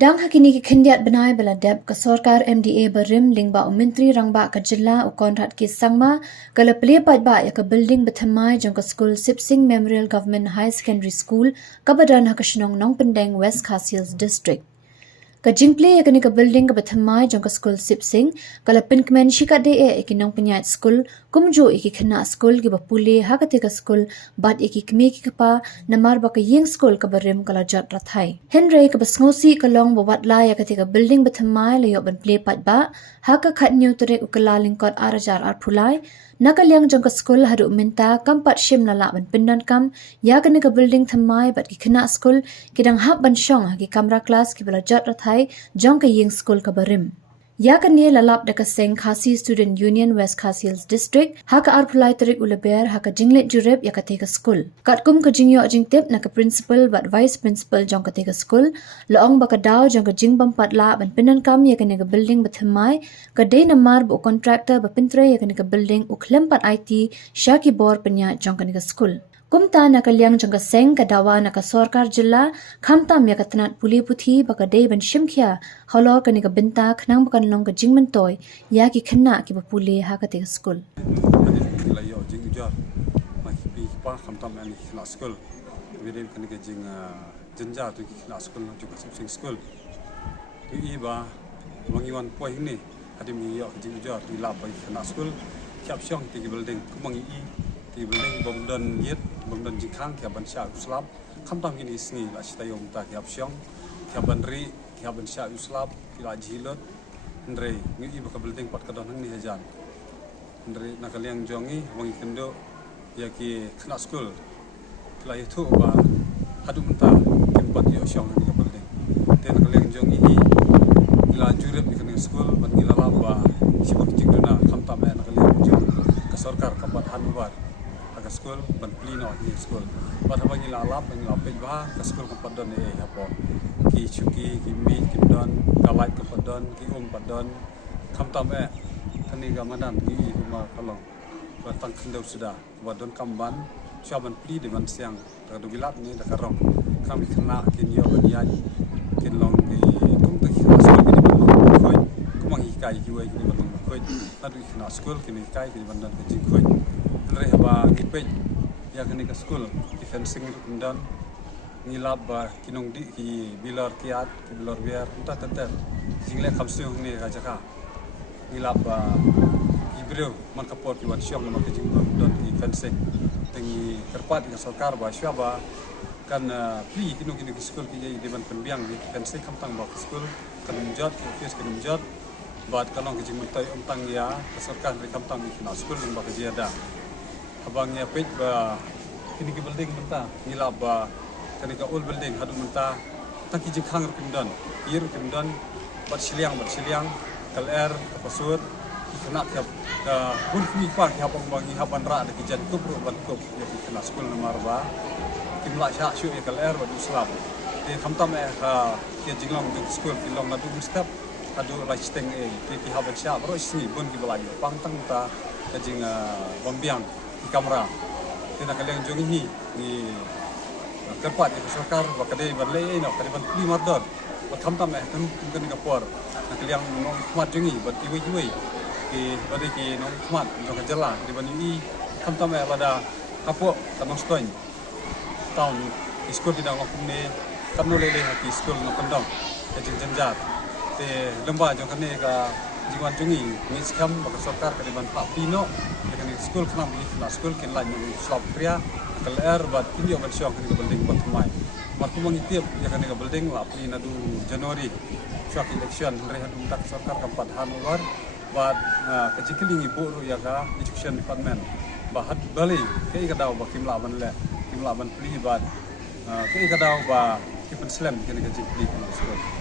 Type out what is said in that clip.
Dang hakini ki khendiat banai bala deb ka sarkar MDA berim lingba menteri rangba ka jilla u kontrat ki sangma kala Plie Paidbah ya ka building bethamai jong ka Skul Sipsing Memorial Government High Secondary School kabadan hakashnong nong Pendeng West Khasi Hills District. Ka jingple ya kani ka building ka bethamai jong ka Skul Sipsing kala pinkmen shika de e nong penyait skul kumjo iki khna skul ki bapule hakate ka skul bad iki kme ki kapa namar ba ka yeng skul ka barim kala jat rathai henry ka basngosi ka long bawat la ya kate ka building bethamai le yo ban Plie Paidbah haka khat new tere ukala lingkot arajar ar phulai nakalyang jong ka skul hadu minta kampat shim lala ban Pyndonkam ya kani ka building thamai bat ki khna skul kidang hab ban shong ki kamra class ki bala jat rathai jong ka yeng skul ka barim ya kani lalap da ka seng Khasi Student Union West Khasi Hills District haka ar phulai tarik ulaber haka jinglet jurep ya kate ka skul katkum ka jingyo jingtep na ka principal bat vice principal jong kate ka skul laong ba ka daw jong ka jingbam patla ban Pyndonkam ya kani ka building bethamai ka de namar bo contractor ba pintre ya kani ka building u Khlem pat IT shaki bor penya jong kani ka skul kumta na kalyang jong ka seng ka dawa na ka sarkar jilla khamtam ya ka tanat puli puthi ba ka de ban shimkhya holor kani ka binta khnang bakan long ka jingman toy ya ki khna ki ba puli ha ka te skul la yo jing jar ma ki pi pa khamtam ani khna skul vidin kani ka jing jinja tu ki khna skul no ju sing skul tu I ba wangi wan poi ni hadi mi yo jing jar tu la ba khna skul kyap syong ti building kumangi I ti building bomdan yet bomdan jikang kya ban sha uslab khamtam ini isni la chitayom ta kyap syong kya ban ri kya ban sha uslab kila jilot ndre ngi ba ka building pat ka don ni hajan ndre nakaliang jongi wangi kendo ya ki khna skul kila itu ba hadu menta tempat yo syong ni ka building ten nakaliang jongi hi kila jurep ni skul ban kila laba sibuk jingduna khamtam nakaliang jong ka sarkar kapat hanubar ka skul ban Plie no ni skul bat habangi la lap ban la Paidbah ka skul kapat don e hapo ki chuki ki mi ki don ka light kapat don ki pat don khamtam kani ga madan ki ma kalong ba tang khndau sudah ba don kamban chaban Plie de ban siang ta do bilat ni da karong kam khna kin yo ban yan kin long ki tung ta ki skul ki ban khoi kumang hi kai ki wai ki ban khoi adu khna skul ki ni kai ki ban dan ki khoi re ba ki pe ya kani ka skul ki fencing rundan ngilab ba kinong di ki bilor kiat ki bilor biar ta ta jingle khamsung ni ga jaka ngilab ba ki breu man kapor ki wan syong ma ki jing don ki fencing tengi terpat ki sarkar ba sywa ba kan Plie kinong ki skul ki di ban penbiang ki fencing kamtang ba skul kan mjot ki office kan mjot bat kalong ki jing mentai tang ya sarkar ri kamtang ki na skul ba ki ada abangnya pej ba kini ki building menta ngilab ba kani ka old building hadu menta taki jikhang rukimdan ir rukimdan bat siliang kal air ka pasur kena ka bun mi pa ki habang bangi haban ra de ki jan kup ban kup ya ki kena skul nomor ba kimla sha shu ya kal air ba islam te khamtam ka ki jinglong di skul ki long na du step adu la steng ki haban sha bro sini bun ki balai pangtang ta ka jing bombiang di kamera tena kalian jongi ni kerpat di sarkar bakade barle no kade ban Plie mardor bat khamtam kan ka por nakaliang nong khmat jongi bat iwi ki bade ki nong khmat jong ka jala di ban I khamtam bada apo tanong stoin town skul di dang kumne kamno lele ki skul no kandong ka jing janjat te lomba jong kane ka jiwan jongi ni skam bak sarkar ka di ban Pino kan skul kena na skul kin la ni slab pria kal air bat kinyo ban syong kan building bat mai marku mangitip ya kan building la Plie na du January shock election re hadu tak sarkar kampat hanular bat ka jikling ibu ru ya ka education department bahat bali ke ka daw ba kimla ban Plie bat ke ka daw ba kipen slam kan ka jikling skul